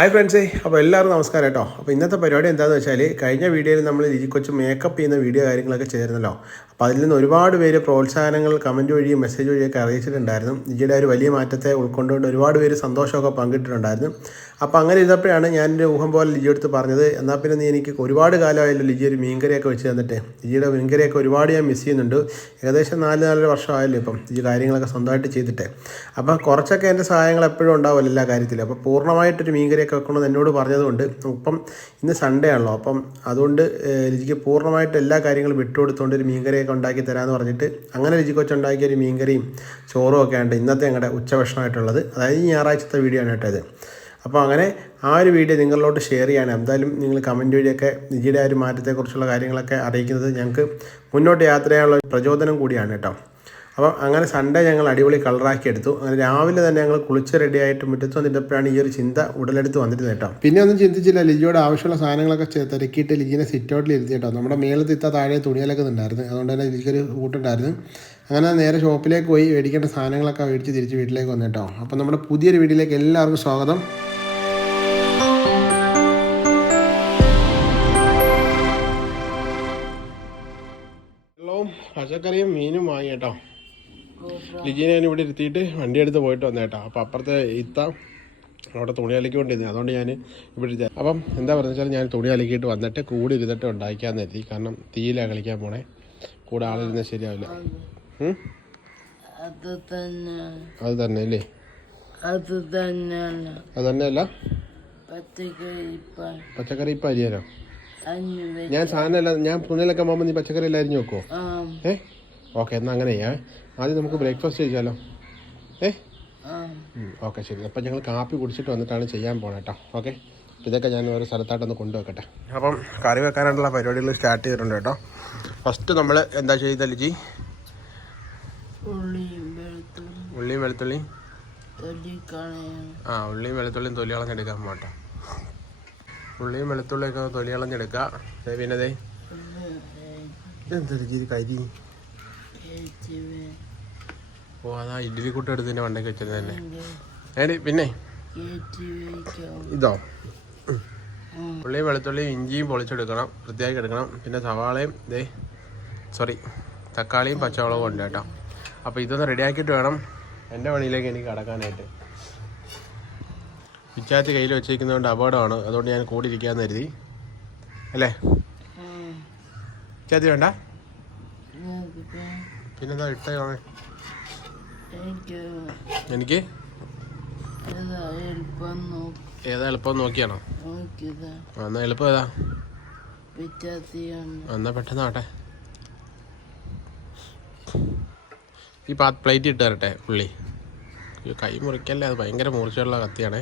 Hi ഫ്രണ്ട്സേ അപ്പോൾ എല്ലാവരും നമസ്കാരം കേട്ടോ. അപ്പോൾ ഇന്നത്തെ പരിപാടി എന്താണെന്ന് വെച്ചാൽ കഴിഞ്ഞ വീഡിയോയിൽ നമ്മൾ ലിജി കൊച്ച് മേക്കപ്പ് ചെയ്യുന്ന വീഡിയോ കാര്യങ്ങളൊക്കെ ചെയ്തിരുന്നല്ലോ. അപ്പോൾ അതിൽ നിന്ന് ഒരുപാട് പേര് പ്രോത്സാഹനങ്ങൾ കമന്റ് വഴിയും മെസ്സേജ് വഴിയൊക്കെ അറിയിച്ചിട്ടുണ്ടായിരുന്നു. ലിജിയുടെ ഒരു വലിയ മാറ്റത്തെ ഉൾക്കൊണ്ടുകൊണ്ട് ഒരുപാട് പേര് സന്തോഷമൊക്കെ പങ്കിട്ടിട്ടുണ്ടായിരുന്നു. അപ്പോൾ അങ്ങനെ ഇരുന്നപ്പോഴാണ് ഞാൻ എന്റെ ഊഹം പോലെ ലിജി എടുത്ത് പറഞ്ഞത് എന്നാൽ പിന്നെ നീ എനിക്ക് ഒരുപാട് കാലമായല്ലോ ലിജി ഒരു മീൻകറിയൊക്കെ വെച്ച് തന്നിട്ട്. ലിജിയുടെ മീൻകറിയൊക്കെ ഒരുപാട് ഞാൻ മിസ് ചെയ്യുന്നുണ്ട്. ഏകദേശം നാല് നാലര വർഷമായല്ലോ ഇപ്പം ഈ കാര്യങ്ങളൊക്കെ സ്വന്തമായിട്ട് ചെയ്തിട്ട്. അപ്പം കുറച്ചൊക്കെ എന്റെ സഹായങ്ങൾ എപ്പോഴും ഉണ്ടാവുമല്ലോ എല്ലാ കാര്യത്തിലും. അപ്പോൾ പൂർണമായിട്ടൊരു മീൻകറിയൊക്കെ വെക്കണമെന്ന് എന്നോട് പറഞ്ഞതുകൊണ്ട് ഇപ്പം ഇന്ന് സൺഡേ ആണല്ലോ. അപ്പം അതുകൊണ്ട് ലിജിക്ക് പൂർണമായിട്ട് എല്ലാ കാര്യങ്ങളും വിട്ടുകൊടുത്തുകൊണ്ട് ഒരു മീൻകറിയൊക്കെ ഉണ്ടാക്കി തരാമെന്ന് പറഞ്ഞിട്ട് അങ്ങനെ ലിജി കൊച്ചുണ്ടാക്കിയ ഒരു മീൻകറിയും ചോറും ഒക്കെ ഉണ്ട് ഇന്നത്തെ ഞങ്ങളുടെ ഉച്ചഭക്ഷണമായിട്ടുള്ളത്. അതായത് ഈ ഞായറാഴ്ചത്തെ വീഡിയോ ആണ് കേട്ടോ ഇത്. അപ്പോൾ അങ്ങനെ ആ ഒരു വീഡിയോ നിങ്ങളിലോട്ട് ഷെയർ ചെയ്യാണ് എന്തായാലും നിങ്ങൾ കമന്റ് വഴിയൊക്കെ നിജിയുടെ ആ ഒരു മാറ്റത്തെക്കുറിച്ചുള്ള കാര്യങ്ങളൊക്കെ അറിയിക്കുന്നത് ഞങ്ങൾക്ക് മുന്നോട്ട് യാത്ര ചെയ്യാനുള്ള പ്രചോദനം കൂടിയാണ് കേട്ടോ. അപ്പോൾ അങ്ങനെ സൺഡേ ഞങ്ങൾ അടിപൊളി കളറാക്കി എടുത്തു. അങ്ങനെ രാവിലെ തന്നെ ഞങ്ങൾ കുളിച്ച് റെഡിയായിട്ട് മുറ്റത്ത് വന്നിട്ടപ്പോഴാണ് ഈ ഒരു ചിന്ത ഉടലെടുത്ത് വന്നിരുന്നത് കേട്ടോ. പിന്നെ ഒന്നും ചിന്തിച്ചില്ല ലിജിയോട് ആവശ്യമുള്ള സാധനങ്ങളൊക്കെ തിരക്കിയിട്ട് ലിജിനെ സിറ്റ് ഔട്ടിൽ ഇരുത്തി കേട്ടോ. നമ്മുടെ മേളത്ത് താഴെ തുണിയിലൊക്കെ ഉണ്ടായിരുന്നു അതുകൊണ്ട് തന്നെ ലിജിക്കൊരു കൂട്ടുണ്ടായിരുന്നു. അങ്ങനെ നേരെ ഷോപ്പിലേക്ക് പോയി മേടിക്കേണ്ട സാധനങ്ങളൊക്കെ മേടിച്ച് തിരിച്ച് വീട്ടിലേക്ക് വന്നു അപ്പം നമ്മുടെ പുതിയൊരു വീട്ടിലേക്ക് എല്ലാവർക്കും സ്വാഗതം. വെള്ളവും പച്ചക്കറിയും മീനും വാങ്ങി കേട്ടോ ലിജിനെ ഞാൻ ഇവിടെ ഇരുത്തിയിട്ട് വണ്ടി എടുത്ത് പോയിട്ട് വന്നു കേട്ടോ അപ്പം അപ്പുറത്തെ ഇത്ത അവിടെ തുണി അലക്കിക്കൊണ്ടിരുന്നു. അതുകൊണ്ട് ഞാൻ ഇവിടെ അപ്പം എന്താ പറയുക വെച്ചാൽ ഞാൻ തുണി അലക്കിയിട്ട് വന്നിട്ട് കൂടി ഇരുന്നിട്ട് ഉണ്ടാക്കിയാന്ന് എത്തി കാരണം തീയിലാണ് കളിക്കാൻ പോണേ. കൂടെ ആളിരുന്നാൽ ശരിയാവില്ല? അത് തന്നെ. അത് തന്നെ അല്ലേ അത് തന്നെയാണ്. അത് തന്നെയല്ല? പച്ചക്കറി ഇപ്പം. അരിയാനോ? ഞാൻ സാധനമല്ല ഞാൻ തുണിയിലൊക്കെ പോകുമ്പോൾ നീ പച്ചക്കറി എല്ലാം അരിഞ്ഞു വെക്കോ ഏ? ഓക്കെ എന്നാൽ അങ്ങനെ ചെയ്യാം. ആദ്യം നമുക്ക് ബ്രേക്ക്ഫാസ്റ്റ് കഴിച്ചാലോ? ഏ? ഓക്കെ ശരി. അപ്പം ഞങ്ങൾ കാപ്പി കുടിച്ചിട്ട് വന്നിട്ടാണ് ചെയ്യാൻ പോകണം കേട്ടോ ഓക്കെ? ഇതൊക്കെ ഞാൻ ഓരോ സ്ഥലത്തായിട്ടൊന്ന് കൊണ്ടുവെക്കട്ടെ. അപ്പം കറി വെക്കാനായിട്ടുള്ള പരിപാടികൾ സ്റ്റാർട്ട് ചെയ്തിട്ടുണ്ട് കേട്ടോ ഫസ്റ്റ് നമ്മൾ എന്താ ചെയ്തല്ലേ ലിജി? ഉള്ളിയും വെളുത്തുള്ളി ഉള്ളിയും വെളുത്തുള്ളിയും? ആ ഉള്ളിയും വെളുത്തുള്ളിയും തൊലി കളഞ്ഞെടുക്കാൻ പോട്ടെ ഉള്ളിയും വെളുത്തുള്ളിയൊക്കെ തൊലി കളഞ്ഞെടുക്കാം പിന്നെ ഇത് കരി? ഓ അതാ ഇഡ്ഡലി കൂട്ടം എടുത്തതിന്റെ വണ്ടൊക്കെ വെച്ചത് തന്നെ ഏടി പിന്നെ. ഇതോ. ഉള്ളിയും വെളുത്തുള്ളിയും ഇഞ്ചിയും പൊളിച്ചെടുക്കണം. വൃത്തിയാക്കി എടുക്കണം. പിന്നെ സവാളയും ഇതേ സോറി തക്കാളിയും പച്ചമുളകും ഉണ്ട് കേട്ടോ. അപ്പോൾ ഇതൊന്ന് റെഡിയാക്കിയിട്ട് വേണം എന്റെ പണിയിലേക്ക് എനിക്ക് കടക്കാനായിട്ട്. പിച്ചാത്തി കയ്യിൽ വെച്ചിരിക്കുന്നതുകൊണ്ട് അപകടമാണ്. അതുകൊണ്ട് ഞാൻ കൂടി ഇരിക്കാമെന്ന് കരുതി. അല്ലേ? പിച്ചാത്തി വേണ്ട? പിന്നെന്താ ഇട്ടേ എനിക്ക്? ഏതാ എളുപ്പം നോക്കിയാണോ? എന്നാ എളുപ്പം ഏതാ? എന്നാ പെട്ടെന്ന് ആട്ടെ ഈ പാ പ്ലേറ്റ് ഇട്ട് തരട്ടെ അയ്യോ, കൈ മുറിക്കല്ലേ? അത് ഭയങ്കര മൂർച്ചയുള്ള കത്തിയാണേ.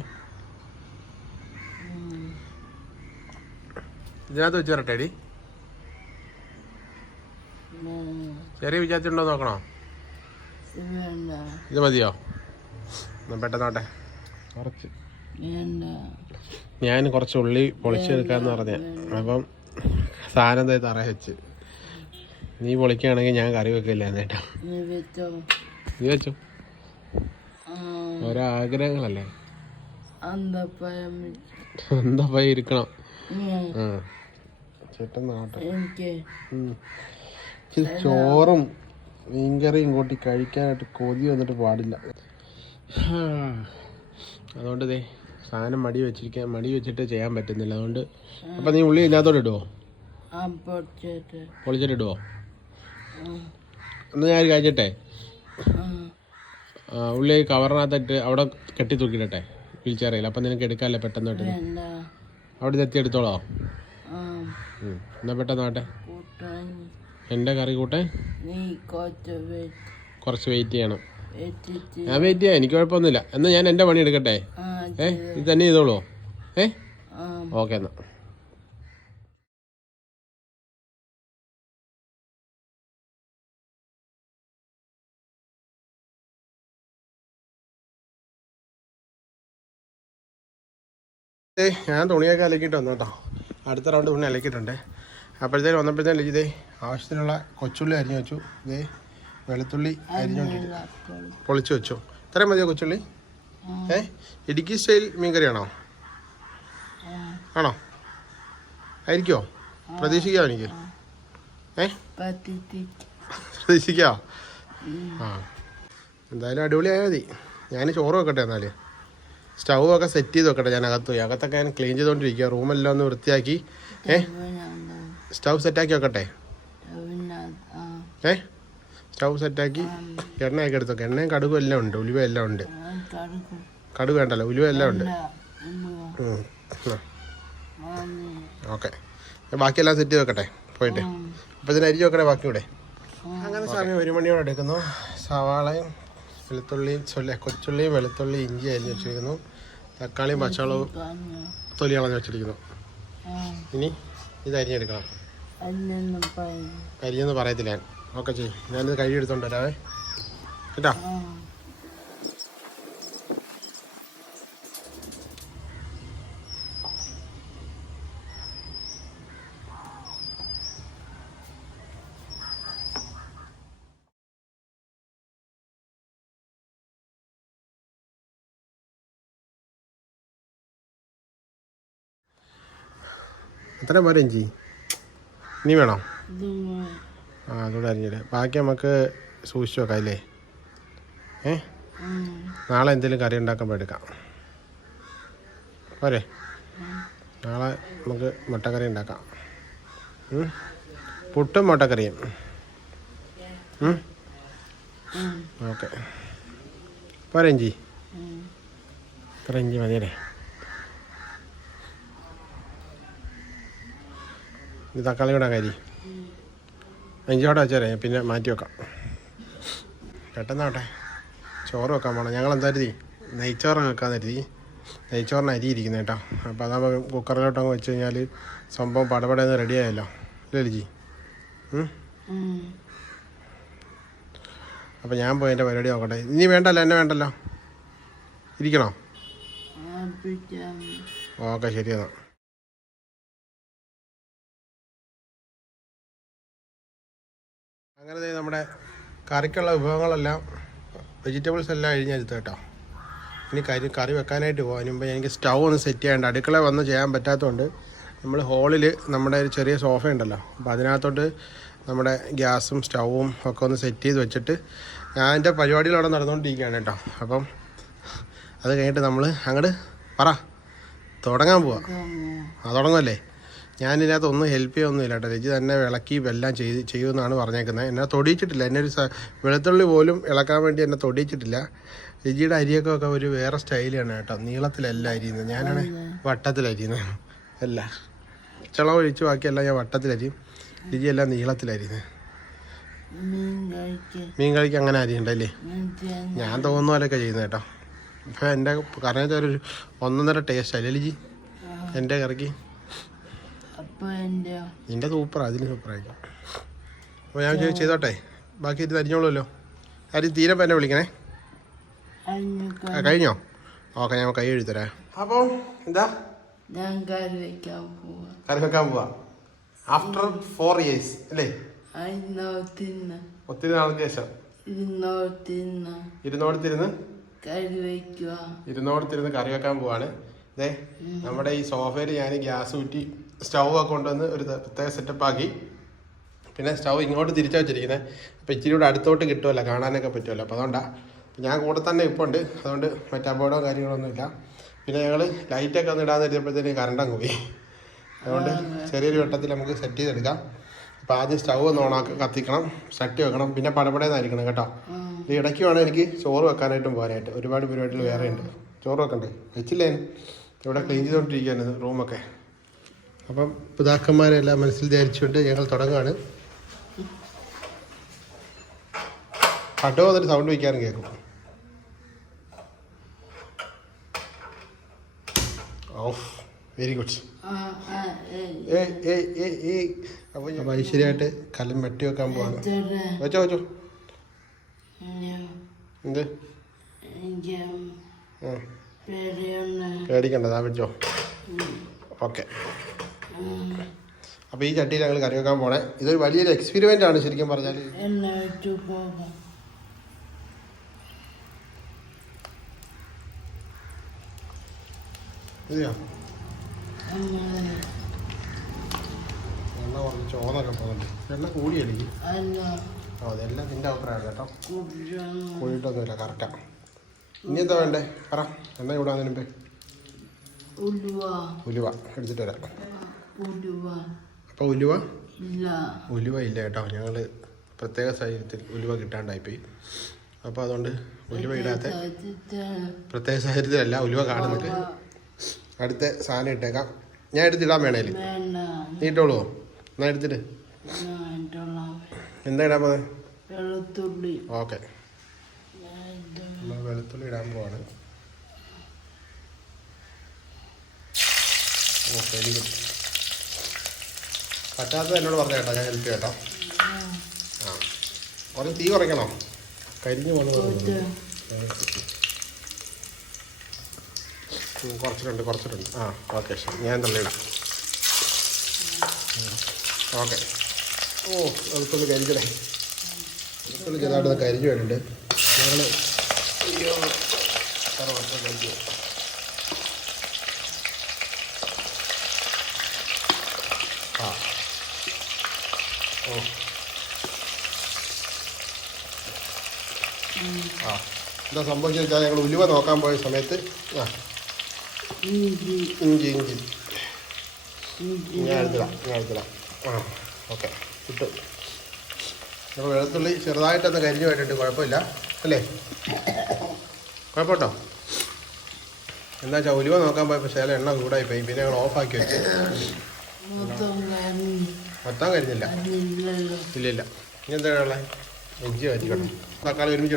ഇതിനകത്ത് വെച്ച് തരട്ടെ അടി ചെറിയ വിചാരിച്ചിട്ടുണ്ടോ നോക്കണോ? ഇത് മതിയോ? പെട്ടെന്നാട്ടെ കുറച്ച് ഞാൻ കുറച്ച് ഉള്ളി പൊളിച്ചെടുക്കാന്ന് പറഞ്ഞ. അപ്പം സാധനം തറ വെച്ച്. നീ പൊളിക്കുകയാണെങ്കിൽ ഞാൻ കറി വെക്കില്ല എന്നേട്ടാ. നീ വെച്ചോ. ഓരോ ആഗ്രഹങ്ങളല്ലേ എന്താ പോയി ഇരിക്കണം. ചേട്ടൻ നാട്ടെ. ചോറും മീൻകറിയും കൂട്ടി കഴിക്കാനായിട്ട് കൊതി വന്നിട്ട് പാടില്ല. അതുകൊണ്ട് ദേ സാധനം മടി വെച്ചിരിക്കാൻ മടി വെച്ചിട്ട് ചെയ്യാൻ പറ്റുന്നില്ല. അതുകൊണ്ട് അപ്പം നീ ഉള്ളി ഇതിനകത്തോട്ട് ഇടുവോ? പൊളിച്ചിട്ട് ഇടുവോ? ഒന്ന് ഞാൻ കഴിച്ചിട്ടെ ഉള്ളി കവറിനകത്തിട്ട് അവിടെ കെട്ടി തൂക്കിയിട്ടെ വീൽ ചെയറിൽ അപ്പം നിനക്ക് എടുക്കാമല്ലേ പെട്ടെന്ന് പെട്ടെന്ന്? അവിടെ ഇത് എത്തി എടുത്തോളോ ആ. ഉം. എന്നാ പെട്ടെന്ന് ആട്ടെ എന്റെ കറി കൂട്ടെ? കുറച്ച് വെയിറ്റ്. ചെയ്യണം. ഞാൻ വെയിറ്റ് ചെയ്യാം എനിക്ക് കുഴപ്പമൊന്നുമില്ല. എന്നാൽ ഞാൻ എന്റെ പണി എടുക്കട്ടെ? ഏ? ഇത് തന്നെ ചെയ്തോളൂ. ഏ? ഓക്കെ എന്നാ. ഏ ഞാൻ തുണിയൊക്കെ അലക്കിയിട്ട് വന്നു കേട്ടോ. അടുത്ത റൗണ്ട് തുണി അലക്കിയിട്ടുണ്ട്. അപ്പോഴത്തേക്കും വന്നപ്പോഴത്തേക്കും ഇതേ ആവശ്യത്തിനുള്ള കൊച്ചുള്ളി അരിഞ്ഞു വെച്ചു. ഇതേ വെളുത്തുള്ളി അരിഞ്ഞുകൊണ്ടിട്ട്. പൊളിച്ചു വെച്ചു. ഇത്രയും മതിയോ കൊച്ചുള്ളി? ഏ ഇടുക്കി സ്റ്റൈൽ മീൻകറിയാണോ? ആണോ? ആയിരിക്കോ പ്രതീക്ഷിക്കാം എനിക്ക്? ഏ? പത്തിട്ട് പ്രതീക്ഷിക്കാ ആ. എന്തായാലും അടിപൊളിയായാൽ മതി. ഞാൻ ചോറ് വെക്കട്ടെ എന്നാൽ സ്റ്റൗ ഒക്കെ സെറ്റ് ചെയ്ത് വെക്കട്ടെ. ഞാൻ അകത്ത് പോയി. അകത്തൊക്കെ ഞാൻ ക്ലീൻ ചെയ്തുകൊണ്ടിരിക്കുക റൂമെല്ലാം ഒന്ന് വൃത്തിയാക്കി. ഏ? സ്റ്റൗ സെറ്റാക്കി വെക്കട്ടെ. ഏ? സ്റ്റൗ സെറ്റാക്കി എണ്ണയൊക്കെ എടുത്തോക്കെ എണ്ണയും കടുകും എല്ലാം ഉണ്ട്. ഉലുവ എല്ലാം ഉണ്ട്. കടുക് വേണ്ടല്ലോ. ഉലുവ എല്ലാം ഉണ്ട്. ഓക്കെ. ബാക്കിയെല്ലാം സെറ്റ് ചെയ്ത് വെക്കട്ടെ. പോയിട്ട്. അപ്പോൾ ഇതിന് അരി വെക്കണേ ബാക്കി ഇവിടെ അങ്ങനെ സമയം ഒരു മണിയോടെ എടുക്കുന്നു. സവാളയും വെളുത്തുള്ളിയും ചൊല്ല കൊച്ചുള്ളിയും വെളുത്തുള്ളി ഇഞ്ചി അരിഞ്ഞ് വെച്ചിരിക്കുന്നു. തക്കാളിയും പച്ചവളവും തൊലി കളഞ്ഞ് വെച്ചിരിക്കുന്നു. ഇനി ഇത് അരിഞ്ഞെടുക്കണം. അരിഞ്ഞെന്ന് പറയത്തില്ല ഞാൻ. ഓക്കെ ചെയ്യും ഞാനിത് കഴുകി എടുത്തോണ്ട് വരാവേ. കേട്ടോ? അത്രയും പോരെ ഇഞ്ചി. ഇനി വേണോ? ആ അതുകൂടെ അരിഞ്ഞില്ലേ ബാക്കി നമുക്ക് സൂക്ഷിച്ച് വെക്കാം അല്ലേ? ഏ? നാളെ എന്തെങ്കിലും കറി ഉണ്ടാക്കുമ്പോൾ എടുക്കാം. പോരെ? നാളെ നമുക്ക് മുട്ടക്കറി ഉണ്ടാക്കാം? പുട്ടും മുട്ടക്കറിയും. ഓക്കെ. പോരെ ഇഞ്ചി? ഇത്ര ഇഞ്ചി മതിയല്ലേ? ഇത് തക്കാളി കൂടെ കരി അഞ്ചോടെ വെച്ചേരേ പിന്നെ മാറ്റി വെക്കാം. പെട്ടെന്നാവട്ടെ ചോറ് വെക്കാൻ പോകണം ഞങ്ങൾ എന്താ കരുതി? നെയ്ച്ചോറ് വെക്കാൻ കരുതി. നെയ്ച്ചോറിന് അരി ഇരിക്കുന്നത് കേട്ടോ. അപ്പോൾ അതാകുമ്പോൾ കുക്കറിലോട്ടങ്ങ് വെച്ച് കഴിഞ്ഞാൽ സംഭവം പടപടന്ന് റെഡിയായല്ലോ ആയല്ലോ. ഇല്ലേ ലിജി? അപ്പോൾ ഞാൻ പോയി എന്റെ പരിപാടി നോക്കട്ടെ. ഇനി വേണ്ടല്ലോ എന്നെ വേണ്ടല്ലോ? ഇരിക്കണോ? ഓക്കെ ശരി എന്നാൽ അങ്ങനെ നമ്മുടെ കറിക്കുള്ള വിഭവങ്ങളെല്ലാം വെജിറ്റബിൾസ് എല്ലാം അഴിഞ്ഞെടുത്തു കേട്ടോ. ഇനി കരി കറി വെക്കാനായിട്ട് പോകാൻ മുമ്പ് എനിക്ക് സ്റ്റൗ ഒന്ന് സെറ്റ് ചെയ്യാണ്ട് അടുക്കള വന്ന് ചെയ്യാൻ പറ്റാത്തതുകൊണ്ട് നമ്മൾ ഹോളിൽ നമ്മുടെ ഒരു ചെറിയ സോഫ ഉണ്ടല്ലോ. അപ്പോൾ അതിനകത്തോട്ട് നമ്മുടെ ഗ്യാസും സ്റ്റൗവും ഒക്കെ ഒന്ന് സെറ്റ് ചെയ്ത് വെച്ചിട്ട് ഞാൻ എന്റെ പരിപാടികൾ അവിടെ നടന്നുകൊണ്ടിരിക്കുകയാണ് കേട്ടോ. അപ്പം അത് കഴിഞ്ഞിട്ട് നമ്മൾ അങ്ങോട്ട് പറ. തുടങ്ങാൻ പോവാം. ആ തുടങ്ങുമല്ലേ ഒന്നും ഹെൽപ്പ് ചെയ്യൊന്നുമില്ല കേട്ടോ. രജി തന്നെ വിളക്കി എല്ലാം ചെയ്ത് ചെയ്യുമെന്നാണ് പറഞ്ഞേക്കുന്നത്. എന്നെ തൊടിയിച്ചിട്ടില്ല. എന്നെ ഒരു വെളുത്തുള്ളി പോലും ഇളക്കാൻ വേണ്ടി എന്നെ തൊടിയിച്ചിട്ടില്ല. രജിയുടെ അരിയൊക്കെ ഒക്കെ ഒരു വേറെ സ്റ്റൈലാണ് കേട്ടോ. നീളത്തിലല്ല അരിയുന്നത്. ഞാനാണ് വട്ടത്തിലരിയുന്നത്. അല്ല. ചളം ഒഴിച്ച് ബാക്കിയെല്ലാം ഞാൻ വട്ടത്തിലരിയും. രജി എല്ലാം നീളത്തിലരിയുന്നത്. മീൻ കറിക്ക് അങ്ങനെ അരിയുണ്ടല്ലേ? ഞാൻ തോന്നുന്ന പോലെയൊക്കെ ചെയ്യുന്നത് കേട്ടോ. അപ്പോൾ എന്റെ കറിനകത്ത് ഒരു ഒന്നൊന്നര ടേസ്റ്റ് അല്ലേ ലിജി എന്റെ കറിക്ക് നിന്റെ സൂപ്പർ അതിന് സൂപ്പറായിരിക്കും. അപ്പോൾ ഞാൻ ചെയ്- ചെയ്തോട്ടെ ബാക്കി ഇത് അരിഞ്ഞോളൂല്ലോ ആരും തീരെ എന്നെ വിളിക്കണേ. ആ, കഴിഞ്ഞോ? ഓക്കെ ഞാൻ കൈ എഴുതരാ അപ്പോൾ എന്താ? ഞാൻ കറി വെക്കാൻ പോവാ. കറി വെക്കാൻ പോവാ. ആഫ്റ്റർ ഫോർ ഇയേഴ്സ് അല്ലേ? ഒത്തിരി നാൾക്ക് ശേഷം. ഇരുന്നോടത്തിരുന്ന്? കറി വെക്കുക ഇരുന്നോടത്തിരുന്ന് കറി വെക്കാൻ പോവാണ്. ഇതേ നമ്മുടെ ഈ സോഫയിൽ ഞാൻ ഗ്യാസ് ഊറ്റി സ്റ്റൗ ഒക്കെ കൊണ്ടുവന്ന് ഒരു പ്രത്യേക സെറ്റപ്പ് ആക്കി. പിന്നെ സ്റ്റൗ ഇങ്ങോട്ട് തിരിച്ചാ വെച്ചിരിക്കുന്നത് അപ്പോൾ ഇച്ചിരി കൂടെ അടുത്തോട്ട് കിട്ടുമല്ലോ കാണാനൊക്കെ പറ്റുമല്ലോ അപ്പോൾ അതുകൊണ്ടാണ് ഞാൻ കൂടെ തന്നെ ഇപ്പോൾ ഉണ്ട്. അതുകൊണ്ട് മറ്റേ അപകടമോ കാര്യങ്ങളൊന്നുമില്ല പിന്നെ ഞങ്ങൾ ലൈറ്റൊക്കെ ഒന്ന് ഇടാൻ നേരിയപ്പോഴത്തേന് കറണ്ട് അങ്ങ് പോയി. അതുകൊണ്ട് ചെറിയൊരു വെട്ടത്തിൽ നമുക്ക് സെറ്റ് ചെയ്തെടുക്കാം. അപ്പോൾ ആദ്യം സ്റ്റൗ ഒന്ന് ഓണാക്കി കത്തിക്കണം സെറ്റ് വെക്കണം. പിന്നെ പടപടേന്നായിരിക്കണം കേട്ടോ. ഇത് ഇടയ്ക്ക് വേണം എനിക്ക് ചോറ് വെക്കാനായിട്ടും പോകാനായിട്ട്. ഒരുപാട് പരിപാടികൾ വേറെ ഉണ്ട് ചോറ് വെക്കണ്ടേ? വെച്ചില്ലേ ഇവിടെ ക്ലീൻ ചെയ്തുകൊണ്ടിരിക്കുകയാണ് റൂമൊക്കെ അപ്പം പിതാക്കന്മാരെല്ലാം മനസ്സിൽ ധരിച്ചുകൊണ്ട് ഞങ്ങൾ തുടങ്ങുകയാണ്. പട്ടോ അതൊരു സൗണ്ട് വയ്ക്കാനും കേൾക്കും. ഓഫ്. വെരി ഗുഡ് അപ്പോൾ ഞാൻ ഐശ്വര്യമായിട്ട് കലം വെട്ടി വെക്കാൻ പോവാണ്. വെച്ചോ വെച്ചോ. എന്ത്? പേടിക്കണ്ട പേടിക്കണ്ട വെച്ചോ. ഓക്കെ. അപ്പോൾ ഈ ചട്ടിയിൽ ഞങ്ങൾ കറി വെക്കാൻ പോണേ. ഇതൊരു വലിയൊരു എക്സ്പെരിമെന്റ് ആണ് ശരിക്കും പറഞ്ഞാൽ എണ്ണ കുറച്ച് ചോന്നൊക്കെ പോകുന്നുണ്ട്. എണ്ണ കൂടിയല്ലേ അതെല്ലാം കേട്ടോ. കുട്ടിയാണ് കൂടിയിട്ടൊന്നുമില്ല കറക്റ്റാണ് ഇനി എന്താ വേണ്ടേ? പറ. എണ്ണ കൂടാൻ മുമ്പേ? ഉലുവ. എടുത്തിട്ട് വരാം. അപ്പോൾ ഉലുവ? ഉലുവ ഇല്ല കേട്ടോ. ഞങ്ങൾ പ്രത്യേക സാഹചര്യത്തിൽ ഉലുവ കിട്ടാണ്ടായിപ്പോയി. അപ്പോൾ അതുകൊണ്ട് ഉലുവ ഇടാത്ത പ്രത്യേക സാഹചര്യത്തിലല്ല ഉലുവ കാണുന്നില്ല അടുത്ത സാധനം ഇട്ടേക്കാം. ഞാൻ എടുത്തിടാൻ വേണേൽ. നീട്ടോളൂ നീ ഇട്ടോളൂ. എന്നാ എടുത്തിട്ട് എന്താ ഇടാൻ വെളുത്തുള്ളി. ഓക്കെ. വെളുത്തുള്ളി ഇടാൻ പോവാണ്. ഓക്കെ വെരി ഗുഡ് പറ്റാത്തത് എന്നോട് പറഞ്ഞ കേട്ടോ ഞാൻ ഹെൽപ്പ് കേട്ടോ. ആ. കുറേ തീ കുറയ്ക്കണം? കരിഞ്ഞു പോകുന്നു കുറച്ചിട്ടുണ്ട് കുറച്ചിട്ടുണ്ട്. ആ ഓക്കെ ശരി. ഞാൻ തള്ളിയിടാം ഓക്കെ. ഓ അടുത്തൊന്ന് കരിഞ്ഞടേ. അടുത്തൊന്ന് ചെറുതായിട്ട് കരിഞ്ഞു വരുന്നുണ്ട് ഞങ്ങൾ അയ്യോ സാറ് കരിഞ്ഞു ആ ഓ ആ എന്താ സംഭവിച്ചത് വെച്ചാൽ ഞങ്ങൾ ഉലുവ നോക്കാൻ പോയ സമയത്ത് ആ. ഇഞ്ചി ഇഞ്ചി. ഇഞ്ചി. ഞാൻ എടുത്തിടാം ഞാൻ എടുത്തിടാം. ആ ഓക്കെ. കിട്ടും അപ്പോൾ വെളുത്തുള്ളി ചെറുതായിട്ടൊന്ന് കരിഞ്ഞു പോയിട്ടുണ്ട് കുഴപ്പമില്ല. അല്ലേ? കുഴപ്പമുണ്ടോ? എന്താ വെച്ചാൽ ഉലുവ നോക്കാൻ പോയപ്പോൾ ശേല എണ്ണ ചൂടായി പോയി പിന്നെ ഞങ്ങൾ ഓഫാക്കി വെച്ചു. മൊത്തം കരിഞ്ഞ്. മൊത്തം കരിഞ്ഞില്ല. ഇല്ലില്ല. ഇല്ല ഇല്ല ഇനി എന്താ ഉള്ളത്? ഇഞ്ചി വരിക്കണം തക്കാളി ഒരുമിച്ച്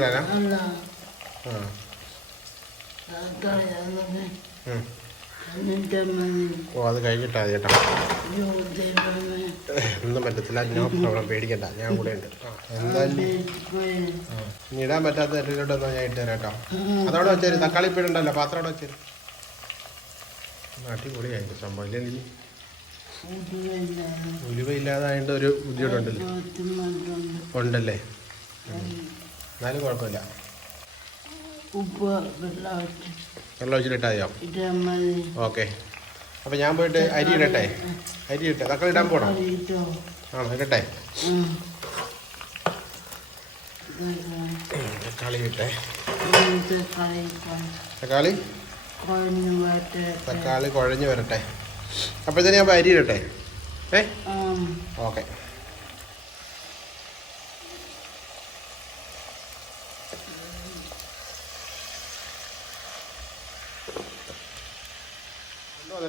ഓ അത് കഴിഞ്ഞിട്ടാ ചേട്ടാ. ഒന്നും പറ്റത്തില്ല. നോ പ്രോബ്ലം പേടിക്കണ്ട. ഞാൻ കൂടെ ഉണ്ട്. എന്തായാലും ഇടാൻ പറ്റാത്ത എല്ലാം ഞാൻ ഇട്ടുതരാം കേട്ടോ. അതവിടെ വെച്ചേര്. തക്കാളി ഇപ്പിടുണ്ടല്ലോ പാത്രം അവിടെ വെച്ചേര്. അടിപൊളിയായിട്ട് സംഭവം. ഇല്ലെങ്കിൽ ഉലുവ ഇല്ലാതായതുകൊണ്ട് ഒരു ബുദ്ധിമുട്ടുണ്ടല്ലോ? ഉണ്ടല്ലേ? എന്നാലും കുഴപ്പമില്ല. ഉപ്പ് വെള്ളം വെള്ളം ഒഴിച്ചിട്ട് ഇട്ടാൽ മതിയോ ഓക്കെ. അപ്പം ഞാൻ പോയിട്ട് അരി ഇടട്ടെ? അരി ഇട്ടെ തക്കാളി ഇടാൻ പോകണം ഇട്ടോ? ആണോ? ഇടട്ടെ. തക്കാളി ഇട്ടെ. തക്കാളി തക്കാളി? കുഴഞ്ഞു വരട്ടെ. അപ്പോഴത്തേന് ഞാൻ അരി ഇടട്ടെ. ഏ? ഓക്കെ.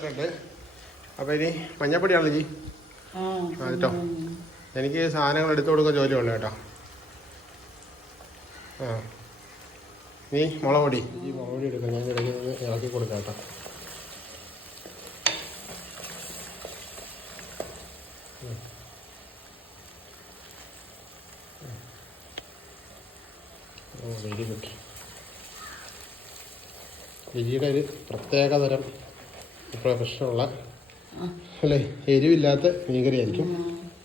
വന്നിട്ടുണ്ട് അപ്പോൾ ഇനി മഞ്ഞപ്പൊടിയാണല്ലോ ജി ആ, കേട്ടോ. എനിക്ക് സാധനങ്ങൾ എടുത്തു കൊടുക്കാൻ ജോലിയുള്ളൂ കേട്ടോ. ആ. നീ മുളക് പൊടി. ഈ മുളക് പൊടി എടുക്കാം. ഞാൻ ഇടയ്ക്ക് ഇളക്കി കൊടുക്കാം കേട്ടോ. ഓ വെരി ഗുഡ് രുചിയുടെ ഒരു പ്രത്യേക തരം പ്രൊഫഷനുള്ള. അല്ലേ എരിവില്ലാത്ത മീൻകറി ആയിരിക്കും.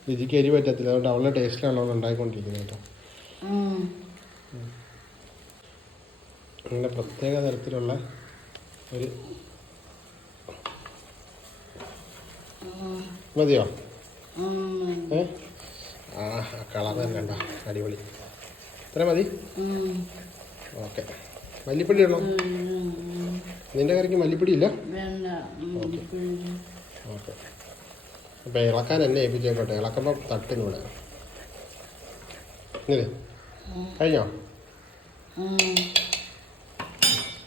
രുചിക്ക് എരിവ് പറ്റത്തില്ല അതുകൊണ്ട് അവളുടെ ടേസ്റ്റിലാണ് അവൾ ഉണ്ടായിക്കൊണ്ടിരിക്കുന്നത് കേട്ടോ. അങ്ങനെ പ്രത്യേക തരത്തിലുള്ള ഒരു. മതിയോ ഏ ആ കളർ തന്നെ അടിപൊളി ഇത്ര മതി. ഓക്കെ മല്ലിപ്പൊടി ഇടണോ നിന്റെ കറിക്ക് മല്ലിപ്പൊടി ഇല്ല അപ്പൊ ഓക്കെ. അപ്പോൾ ഇളക്കാൻ എന്നെ ഏൽപ്പിച്ചേക്കോട്ടെ. ഇളക്കുമ്പോൾ തട്ടിനൂടെ ഇല്ലേ കഴിഞ്ഞോ?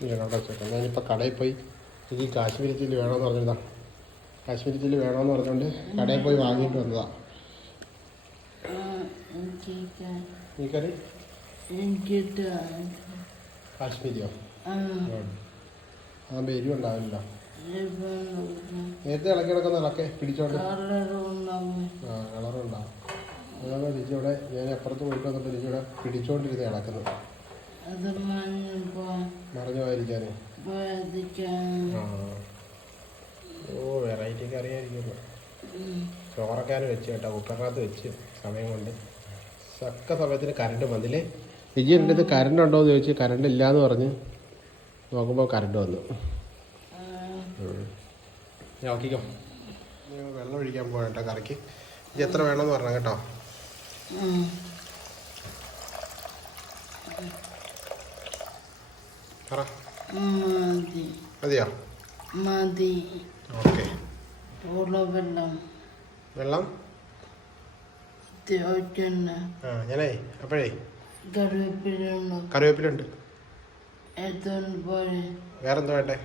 ഞാനിപ്പോ ഞാനിപ്പോൾ കടയിൽ പോയി എനിക്ക് കാശ്മീരി ചില്ലി വേണമെന്ന് പറഞ്ഞതാ. കാശ്മീരി ചില്ലി വേണമെന്ന് പറഞ്ഞുകൊണ്ട് കടയിൽ പോയി വാങ്ങിയിട്ട് വന്നതാ. ആ, എനിക്ക് ക- ഈ കറി? എനിക്ക് ത- കാശ്മീരിയോ? അതാകുമ്പോൾ എരിവ് ഉണ്ടാവില്ല. നേരത്തെ ഇളക്കി കിടക്കുന്ന ഇളക്കെ പിടിച്ചോണ്ട്? ആ കളറുണ്ടാവും. അതാണ് രുചിയോടെ ഞാൻ അപ്പുറത്ത് പോയിട്ട് വന്നപ്പോൾ രുചിയോടെ പിടിച്ചോണ്ടിരുന്ന് ഇളക്കുന്നത്. മറഞ്ഞു പോയതിക്കാൻ ആ. ഓ വെറൈറ്റി കറി ആയിരിക്കുമല്ലോ ചോറൊക്കെ വെച്ച് കേട്ടോ? കുക്കറിനകത്ത് വെച്ച് സമയം കൊണ്ട്. ചക്ക സമയത്തിന് കറണ്ട് വന്നില്ലേ വിജയ് എന്റെ അടുത്ത് കറണ്ട് ഉണ്ടോ എന്ന് ചോദിച്ച് കറണ്ട് ഇല്ലാന്ന് പറഞ്ഞ് നോക്കുമ്പോൾ കറണ്ട് വന്നു. നോക്കിക്കോ വെള്ളം ഒഴിക്കാൻ പോകണം കേട്ടോ കറിക്ക്. ഇത് എത്ര വേണമെന്ന് പറഞ്ഞ കേട്ടോ. ഉം. പറ മതി. മതിയോ? മതി. ഓക്കെ. ഉള്ള വെള്ളം? ഞാനേ അപ്പോഴേ. കറിവേപ്പിലുണ്ട് വേറെന്തോ വേണ്ടേ?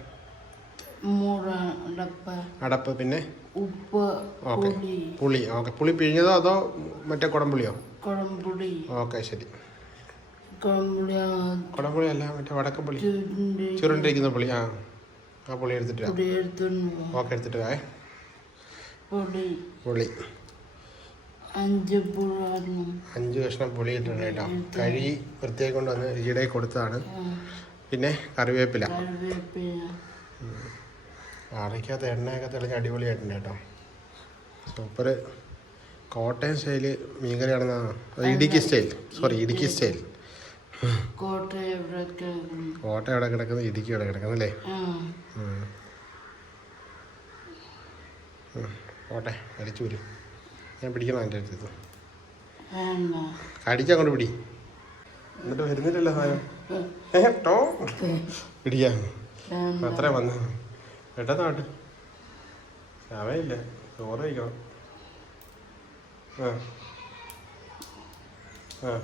അടപ്പ പിന്നെ? ഉപ്പ് ഓക്കെ. പുളി. ഓക്കെ. പുളി പിഴിഞ്ഞതോ അതോ മറ്റേ കുടംപുളിയോ? കുടംപുളി. ഓക്കെ ശരി. കുടംപുളി അല്ല മറ്റേ വടക്കൻ പുളി. ചുരുണ്ടി ചുരുണ്ടിരിക്കുന്ന പുളി ആ. ആ പുളി എടുത്തിട്ട് ഓക്കെ എടുത്തിട്ട് വാ പുളി. അഞ്ച് അഞ്ച് കഷ്ണം പുളി ഇട്ടിട്ടുണ്ട് കേട്ടോ. കഴുകി വൃത്തിയായി കൊണ്ടുവന്ന് ഈടെ കൊടുത്തതാണ്. പിന്നെ കറിവേപ്പില. വാടകയ്ക്കകത്ത് എണ്ണയൊക്കെ തെളിഞ്ഞ് അടിപൊളിയായിട്ടുണ്ട് കേട്ടോ. Super Kottayam style മീൻകറിയാണെന്നാണ് Idukki style. Sorry Idukki style. Kottayam എവിടെ കിടക്കുന്നു? ഇടുക്കി എവിടെ കിടക്കുന്നു അല്ലേ? ആ. ഉം. ഉം. പോട്ടെ അടിച്ചു വരും ഞാൻ പിടിക്കണം എന്റെ അടുത്ത്. കടിച്ചങ്ങോട്ട് പിടി. എന്നിട്ട് വരുന്നില്ലല്ലോ സാധനം. അത്രേ അത്ര വന്ന. പെട്ടെന്നാട്ട് സമയമില്ല ചോറ് കഴിക്കണം. ആ. ആ.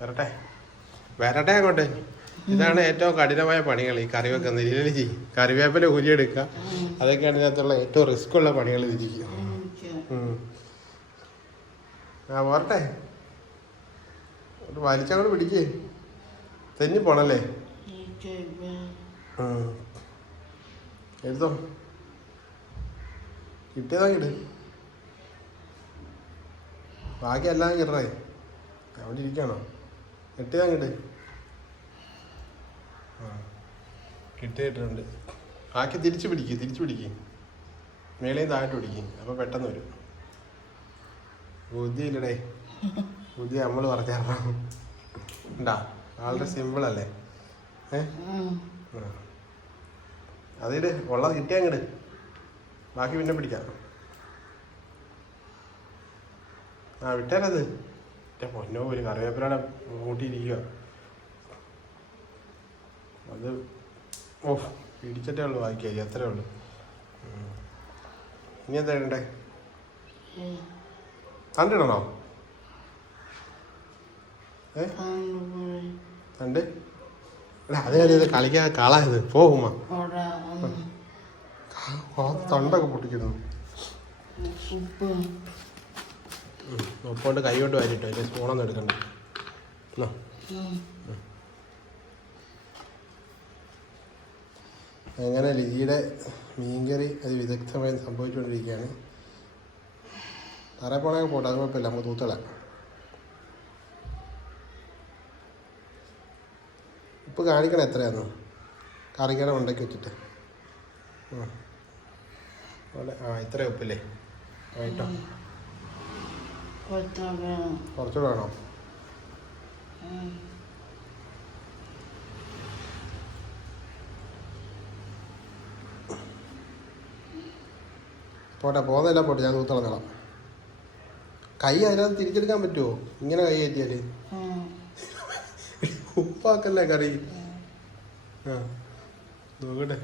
വരട്ടെ. വരട്ടെ അങ്ങോട്ട്. ഇതാണ് ഏറ്റവും കഠിനമായ പണികൾ ഈ കറി വെക്കുന്നത് കറിവേപ്പല കറിവേപ്പില ഉരിയെടുക്കുക അതൊക്കെയാണ് ഇതിനകത്തുള്ള ഏറ്റവും റിസ്ക് ഉള്ള പണികൾ ഇരിക്കും ആ പോരട്ടെ. വലിച്ചങ്ങോട്ട് പിടിക്കേ. തെന്നി പോണല്ലേ? എഴുതോ. എടുത്തോ കിട്ടിയതാ കിട്ട് ബാക്കി എല്ലാം കിട്ടണേ. അവിടെ ഇരിക്കണോ? കിട്ടിയതാ കിട്ട് കിട്ടിയിട്ടുണ്ട്. ബാക്കി തിരിച്ചു പിടിക്കും തിരിച്ചു പിടിക്കും. മേളയും താഴോട്ട് പിടിക്കും. അപ്പോൾ പെട്ടെന്ന് വരും. ബുദ്ധിയില്ലടേ. ബുദ്ധി നമ്മൾ പറഞ്ഞാ ഉണ്ടാ? വളരെ സിമ്പിൾ അല്ലേ. അതിട് ഉള്ളത് കിട്ടിയാ അങ്ങട് ബാക്കി പിന്നെ പിടിക്കാം. ആ വിട്ടേരത് എന്റെ പൊന്നോ ഒരു കറിവേപ്പിലയുടെ കൂട്ടിയിരിക്കുക അത് ഓ പിടിച്ചിട്ടേ ഉള്ളൂ ബാക്കി അത്രേ ഉള്ളൂ. ഇനി എന്താ ഇടണ്ടേ? കണ്ടിടണോ ഏ. കണ്ട്. അത് കഴിഞ്ഞത് കളിക്കാൻ കളയത്. പോകുമ്മ തൊണ്ടൊക്കെ പൊട്ടിക്കുന്നു. ഉപ്പ്. ഉപ്പോണ്ട് കൈ കൊണ്ട് വാരിട്ടോ അതിന് സ്പൂണൊന്നും എടുക്കണ്ട. എന്നാ. അങ്ങനെ ലിജിയുടെ മീൻകറി അത് വിദഗ്ധമായി സംഭവിച്ചുകൊണ്ടിരിക്കുകയാണ്. തറ പോണൊക്കെ പോട്ടെ അത് കുഴപ്പമില്ല നമുക്ക് തൂത്തള ഉപ്പ് കാണിക്കണം എത്രയാന്ന്? കറിക്കട ഉണ്ടാക്കി വെച്ചിട്ട്. ആ. ഇത്ര ഉപ്പില്ലേ? ആയിട്ടോ കുറച്ചുകൂടെ വേണോ. പോട്ടെ പോകുന്നില്ല പോട്ടെ ഞാൻ തൂത്തളഞ്ഞോളാം കൈ അതിനകത്ത് തിരിച്ചെടുക്കാൻ പറ്റുമോ ഇങ്ങനെ കൈ കയറ്റിയാൽ. ഉപ്പാക്കല്ലേ കറി? ആ. നോക്കട്ടെ.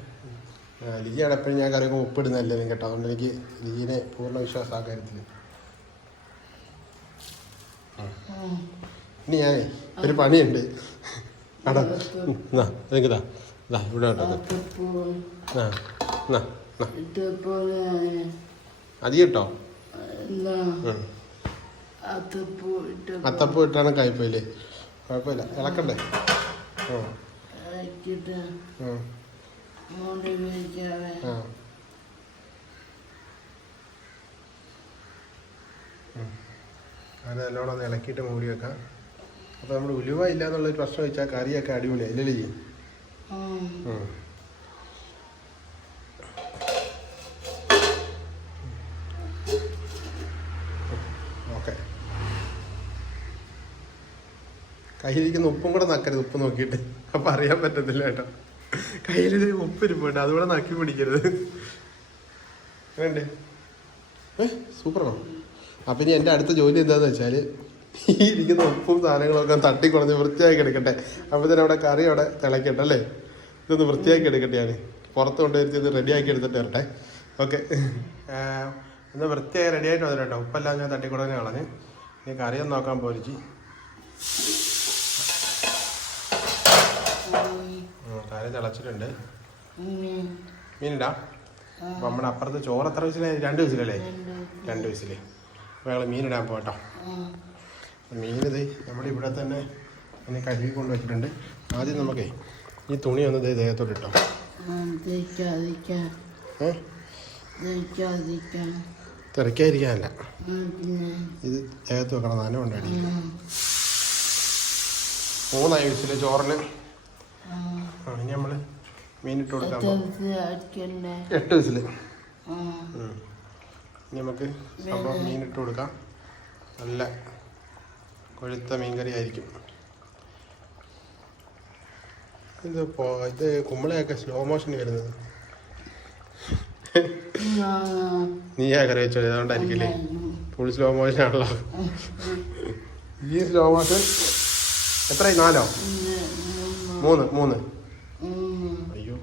ലിജിയാണ് എപ്പോഴും ഞാൻ കറി ഉപ്പിടുന്നല്ലേ കേട്ടോ. അതുകൊണ്ട് എനിക്ക് ലിജിനെ പൂർണ വിശ്വാസം ആ കാര്യത്തിൽ. ഇനി ഞാൻ ഒരു പണിയുണ്ട്. അടാ എന്നാ എനിക്ക് ഇതാ ഇതാ ഇവിടെ കേട്ടോ ഇത്. അത്തപ്പൂ ആ എന്നാ എന്നാ ഇതേപോലെ അതി കേട്ടോ അത്തപ്പൂ ഇട്ടാണ് കഴിപ്പില്ലേ കുഴപ്പമില്ല. ഇളക്കണ്ടേ? ആ. അത് നല്ലോണം ഒന്ന് ഇളക്കിയിട്ട് മൂടി വെക്കാം. അപ്പോൾ നമ്മൾ ഉലുവ ഇല്ല എന്നുള്ളൊരു പ്രശ്നം വെച്ചാൽ കറിയൊക്കെ അടിപൊളിയാണ് ഇല്ലല്ലേ ചെയ്യും ഉം. ഓക്കെ കയ്യിലിരിക്കുന്ന ഉപ്പും കൂടെ നക്കരുത് ഉപ്പ് നോക്കിയിട്ട്. അപ്പം അറിയാൻ പറ്റത്തില്ല കേട്ടോ. കയ്യിൽ ഉപ്പ് ഇരിപ്പുണ്ട് അതുകൂടെ നക്കി പിടിക്കരുത് വേണ്ടേ ഏ സൂപ്പറാണോ? അപ്പം ഇനി എന്റെ അടുത്ത ജോലി എന്താന്ന് വെച്ചാൽ ഈ ഇരിക്കുന്ന ഉപ്പും സാധനങ്ങളൊക്കെ തട്ടിക്കുളഞ്ഞ് വൃത്തിയാക്കി എടുക്കട്ടെ അപ്പോൾ തന്നെ അവിടെ കറി അവിടെ തിളക്കട്ടെ അല്ലേ? ഇതൊന്ന് വൃത്തിയാക്കി എടുക്കട്ടെ ഞാൻ പുറത്ത് കൊണ്ടുവരുത്തി ഇത് റെഡിയാക്കി എടുത്തിട്ട് വരട്ടെ. ഓക്കെ. ഒന്ന് വൃത്തിയായി റെഡിയായിട്ട് വന്നിട്ട് ഉപ്പെല്ലാം ഞാൻ തട്ടിക്കുളഞ്ഞ് കളഞ്ഞ്. ഇനി കറിയൊന്നും നോക്കാൻ പോലിച്ച് കറി തിളച്ചിട്ടുണ്ട്. മീനിടാ അപ്പം നമ്മുടെ അപ്പുറത്ത് ചോറ് എത്ര വിസിലായി രണ്ട് വിസിലല്ലേ രണ്ട് വിസിൽ അപ്പോൾ ഞങ്ങൾ മീനിടാൻ പോകട്ടോ മീനിത് നമ്മുടെ ഇവിടെ തന്നെ ഇങ്ങനെ കഴുകി കൊണ്ട് വെച്ചിട്ടുണ്ട്. ആദ്യം നമുക്കേ ഈ തുണി ഒന്ന് ദേഹത്തോട്ട് ഇട്ടോ. തിരക്കായിരിക്കാനല്ല. ഇത് ദേഹത്ത് വെക്കണം നനവുണ്ടായിരിക്കും മൂന്നായി വിസിൽ ചോറിന്? ഇനി നമ്മൾ കൊടുക്കാൻ അടിക്കണ്ടേ എട്ട്. ഇനി നമുക്ക് സംഭവം മീനിട്ട് കൊടുക്കാം. നല്ല കൊഴുത്ത മീൻകറി ആയിരിക്കും. ഇത് പോ ഇത് കുമ്പളയൊക്കെ സ്ലോ മോഷൻ വരുന്നത്. നീയാ കറി വെച്ചോ അതുകൊണ്ടായിരിക്കില്ലേ? ഫുൾ സ്ലോ മോഷൻ ആണല്ലോ. ഈ സ്ലോ മോഷൻ എത്രയായി? നാലോ? മൂന്ന് മൂന്ന് അയ്യോ.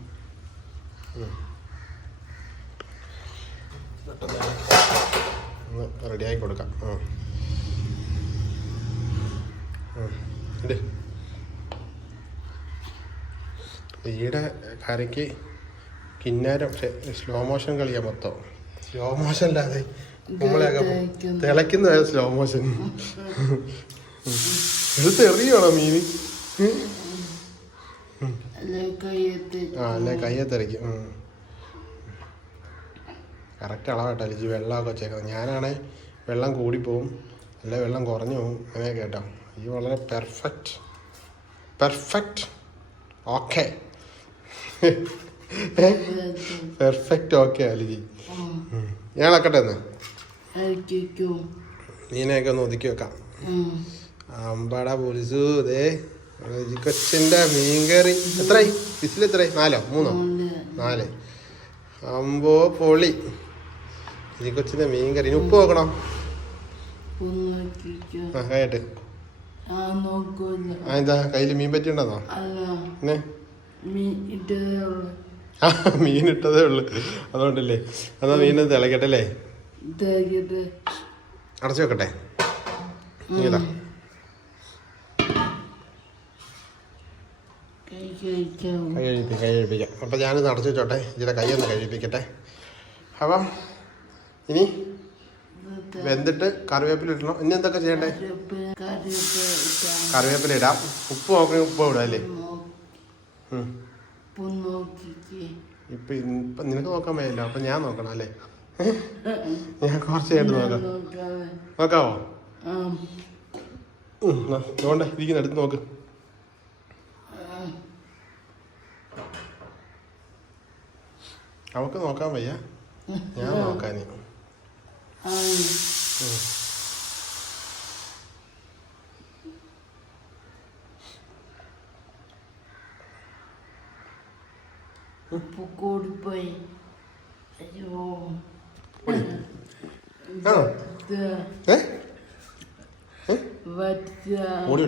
ഒന്ന് റെഡിയാക്കി കൊടുക്കാം. ആ ഈടെ കരയ്ക്ക് കിന്നാരം പക്ഷെ സ്ലോ മോഷൻ കളിയാ മൊത്തം. സ്ലോ മോഷൻ അല്ലാതെ നമ്മളെയൊക്കെ തിളക്കുന്ന സ്ലോ മോഷൻ ഇത് തെറിയണോ കയ്യത്ത് ആ അല്ലേ കയ്യത്തിറക്കും കറക്റ്റ് അളവായിട്ട് ലിജി. വെള്ളമൊക്കെ വെച്ചേക്കുന്നത്. ഞാനാണേ വെള്ളം കൂടിപ്പോവും അല്ലെ വെള്ളം കുറഞ്ഞു പോവും അങ്ങനെ കേട്ടോ. ഈ വളരെ perfect perfect okay perfect okay Liji. ഞാൻ ഇളക്കട്ടെ എന്ന്? മീനെയൊക്കെ ഒന്ന് ഒതുക്കി വെക്കാം. അമ്പാടാ പോലീസു ഇതേ കൊച്ചിന്റെ മീൻകറി. എത്രയായി വിസിൽ എത്രയായി നാലോ? മൂന്നോ? നാല്. അമ്പോ പൊളി. ലിജി കൊച്ചിന്റെ മീൻകറി ഉപ്പ് നോക്കണോ ആ കഴിയട്ടെ ആ എന്താ? കയ്യിൽ മീൻ അല്ല പിന്നെ? മീൻ ഇട്ടതേ ഉള്ളു ആ മീൻ ഇട്ടതേ ഉള്ളു. അതുകൊണ്ടല്ലേ. അതാ മീൻ തിളക്കട്ടെ അല്ലേ? അടച്ചു വെക്കട്ടെ? ഇതാ. കൈ കഴിപ്പിക്കും കൈ കഴിപ്പിക്കാം അപ്പം ഞാനിത് അടച്ചിട്ടോട്ടെ. ഇതിന്റെ കൈ ഒന്ന് കഴിപ്പിക്കട്ടെ അപ്പം ഇനി വെന്തിട്ട് കറിവേപ്പില ഇടണം. ഇനി എന്തൊക്കെ ചെയ്യണ്ടേ? കറിവേപ്പില ഇടാം. ഉപ്പ് നോക്കണേ ഉപ്പ് ഇടാം അല്ലേ? ഇപ്പൊ ഇപ്പൊ നിനക്ക് നോക്കാൻ വയ്യല്ലോ അപ്പൊ ഞാൻ നോക്കണം അല്ലേ? ഞാൻ കുറച്ച് കേട്ട് നോക്കാം. നോക്കാവോ? അതുകൊണ്ട് ഇരിക്കുന്ന എടുത്ത് നോക്ക്. അവക്ക് നോക്കാൻ വയ്യ. ഞാൻ നോക്കാൻ ഉപ്പ് കൂടിപ്പോയി അയ്യോ. ഓടി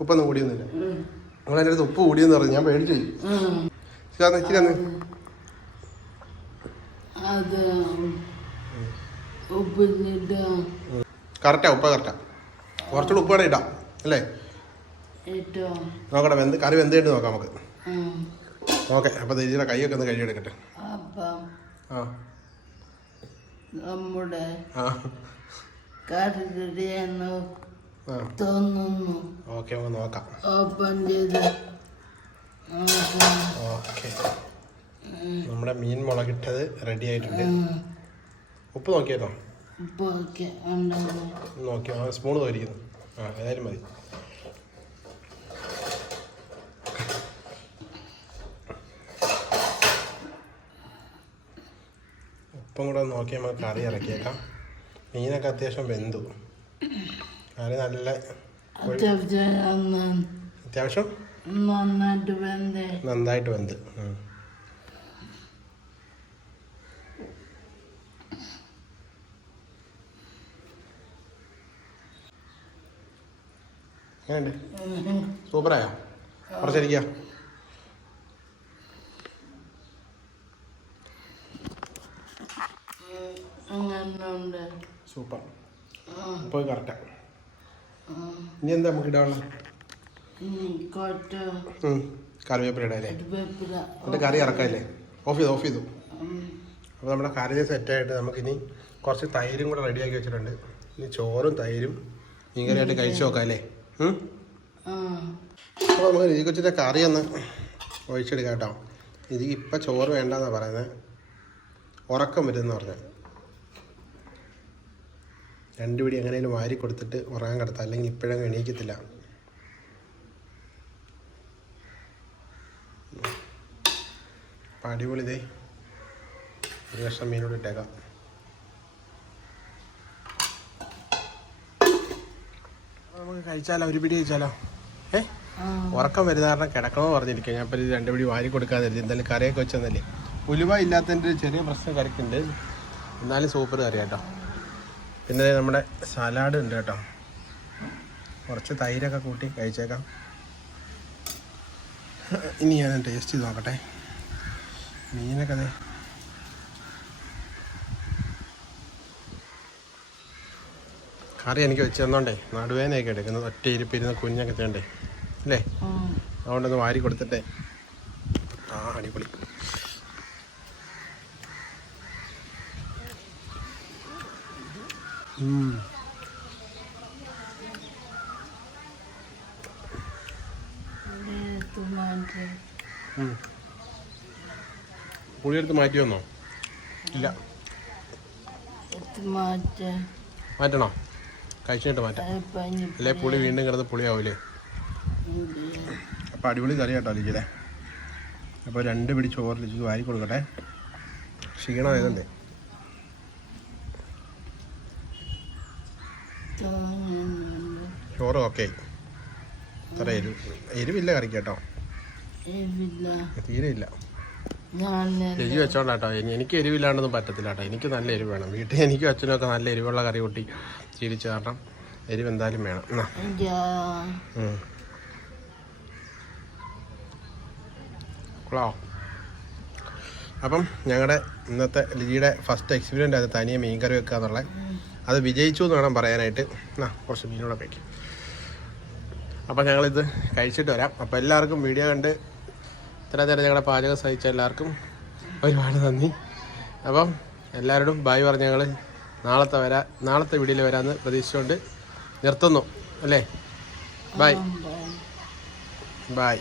ഉപ്പൊന്നും കൂടിയൊന്നുമില്ല. നിങ്ങളെന്റെ അടുത്ത് ഉപ്പ് കൂടിയെന്ന് പറഞ്ഞു. ഞാൻ പേടിച്ചു ഇച്ചിരി ഇച്ചിരി അന്ന് അത് ഉപ്പിലിട്ട് കറക്റ്റാ ഉപ്പ കറക്റ്റാ. കുറച്ചുകൂടെ ഉപ്പ് വേണേ ഇടാം അല്ലേ? നോക്കട്ടെ വെന്ത് കറി വെന്ത് ഇട്ട് നോക്കാം നമുക്ക്. ഓക്കെ അപ്പോൾ ചേച്ചിയുടെ കൈയൊക്കെ ഒന്ന് കഴുകിയെടുക്കട്ടെ. അപ്പം ആ. നമ്മുടെ കറി തോന്നുന്നു. ഓക്കെ നമുക്ക് നോക്കാം. ഓപ്പൺ ചെയ്ത്. ഓക്കെ. നമ്മുടെ മീൻ മുളകിട്ടത് റെഡി ആയിട്ടുണ്ട്. ഉപ്പ് നോക്കിയാലോ നോക്കിയോ ആ സ്പൂൺ തോരിക്കുന്നു. ആ ഏതായാലും മതി. ഉപ്പും കൂടെ നോക്കിയാൽ നോക്കി നമുക്ക് കറി ഇറക്കിയേക്കാം. മീനൊക്കെ അത്യാവശ്യം വെന്തു. കറി നല്ല അത്യാവശ്യം നന്നായിട്ട് വെന്തേ നന്നായിട്ട് വെന്ത് ഉം. എങ്ങനെയുണ്ട്? സൂപ്പറായോ? കുറച്ചിരിക്കുക സൂപ്പർ. ആ. പോയി കറക്റ്റാണ് ഇനി എന്താ നമുക്ക് ഇടാനുള്ള കറിവേപ്പില ഇടാല്ലേ? എന്നിട്ട് കറി ഇറക്കാല്ലേ? ഓഫ് ചെയ്തു ഓഫ് ചെയ്തു. അപ്പോൾ നമ്മുടെ കറി സെറ്റായിട്ട് നമുക്കിനി കുറച്ച് തൈരും കൂടെ റെഡിയാക്കി വെച്ചിട്ടുണ്ട്. ഇനി ചോറും തൈരും മീൻകറിയായിട്ട് കഴിച്ചു നോക്കാം അല്ലേ? അപ്പോൾ നമുക്ക് രുചി കൊച്ചിന്റെ കറി ഒന്ന് ഒഴിച്ചെടുക്കാം കേട്ടോ. ഇത് ഇപ്പം ചോറ് വേണ്ടെന്നാണ് പറയുന്നത് ഉറക്കം വരുമെന്ന് പറഞ്ഞത് രണ്ടു പിടി എങ്ങനെയും വാരി കൊടുത്തിട്ട് ഉറങ്ങാൻ കിടത്താം. അല്ലെങ്കിൽ ഇപ്പോഴങ്ങ് എണീക്കത്തില്ല. അപ്പം അടിപൊളി ഇതേ ഒരു കഷ്ണം മീനോട് ഇട്ടേക്കാം. നമുക്ക് കഴിച്ചാലോ? ഒരു പിടി കഴിച്ചാലോ? ഏ? ഉറക്കം വരുന്ന കാരണം കിടക്കണമെന്ന് പറഞ്ഞിരിക്കുക ഞാൻ ഇത് രണ്ട് പിടി വാരി കൊടുക്കാതിരുന്നു. എന്തായാലും കറിയൊക്കെ വെച്ചെന്നല്ലേ ഉലുവ ഇല്ലാത്തതിന്റെ ഒരു ചെറിയ പ്രശ്നം കറിക്കുണ്ട് എന്നാലും സൂപ്പർ കറി കേട്ടോ. പിന്നെ നമ്മുടെ സലാഡ് ഉണ്ട് കേട്ടോ. കുറച്ച് തൈരൊക്കെ കൂട്ടി കഴിച്ചേക്കാം. ഇനി ഞാൻ ടേസ്റ്റ് ചെയ്ത് നോക്കട്ടെ. മീനൊക്കെ അതെ കറി എനിക്ക് വെച്ച് തന്നോണ്ടേ നടുവേനയൊക്കെ എടുക്കുന്നത് ഒറ്റ ഇരിപ്പിരുന്ന് കുഞ്ഞൊക്കെ തേണ്ടേ അല്ലേ? അതുകൊണ്ടൊന്ന് വാരി കൊടുത്തിട്ടെ. ആ അടിപൊളി. പുളിയെടുത്ത് മാറ്റി വന്നോ? ഇല്ല. മാറ്റണോ? കഴിച്ചിട്ട് മാറ്റാം. അല്ലെ പുളി വീണ്ടും കിടന്ന് പുളിയാവൂലേ? അപ്പോൾ അടിപൊളി കറി കേട്ടോ ലിജിലെ അപ്പോൾ രണ്ട് പിടി ചോറ് ലിജിക്ക് വാരി കൊടുക്കട്ടെ. ക്ഷീണം ഏതല്ലേ ചോറ് ഓക്കെ. അത്ര എരിവ് എരിവില്ല കറിക്ക് കേട്ടോ. തീരെ ഇല്ല. എരിവ് വെച്ചോണ്ടാ കേട്ടോ എനി- എനിക്ക് എരിവില്ലാണ്ടൊന്നും പറ്റത്തില്ല കേട്ടോ. എനിക്ക് നല്ല എരിവ് വേണം. വീട്ടിൽ എനിക്കും അച്ഛനൊക്കെ നല്ല എരിവുള്ള കറി കൂട്ടി ചിരിച്ചു കാരണം എരിവ് എന്തായാലും വേണം. എന്നാ. അപ്പം ഞങ്ങളുടെ ഇന്നത്തെ ലിജിയുടെ ഫസ്റ്റ് എക്സ്പീരിയന്റ് അത് തനിയെ മീൻ കറി വെക്കുക എന്നുള്ളത് അത് വിജയിച്ചു എന്ന് വേണം പറയാനായിട്ട്. ആ കുറച്ച് മീനോടെ കഴിക്കും. അപ്പം ഞങ്ങളിത് കഴിച്ചിട്ട് വരാം. അപ്പോൾ എല്ലാവർക്കും വീഡിയോ കണ്ട് ഇത്ര നേരം ഞങ്ങളുടെ പാചകം സഹിച്ച എല്ലാവർക്കും ഒരുപാട് നന്ദി. അപ്പം എല്ലാവരോടും ബായ് പറഞ്ഞ് ഞങ്ങൾ നാളത്തെ വരാ നാളത്തെ വീഡിയോയിൽ വരാമെന്ന് പ്രതീക്ഷിച്ചുകൊണ്ട് നിർത്തുന്നു. അല്ലേ? Bye bye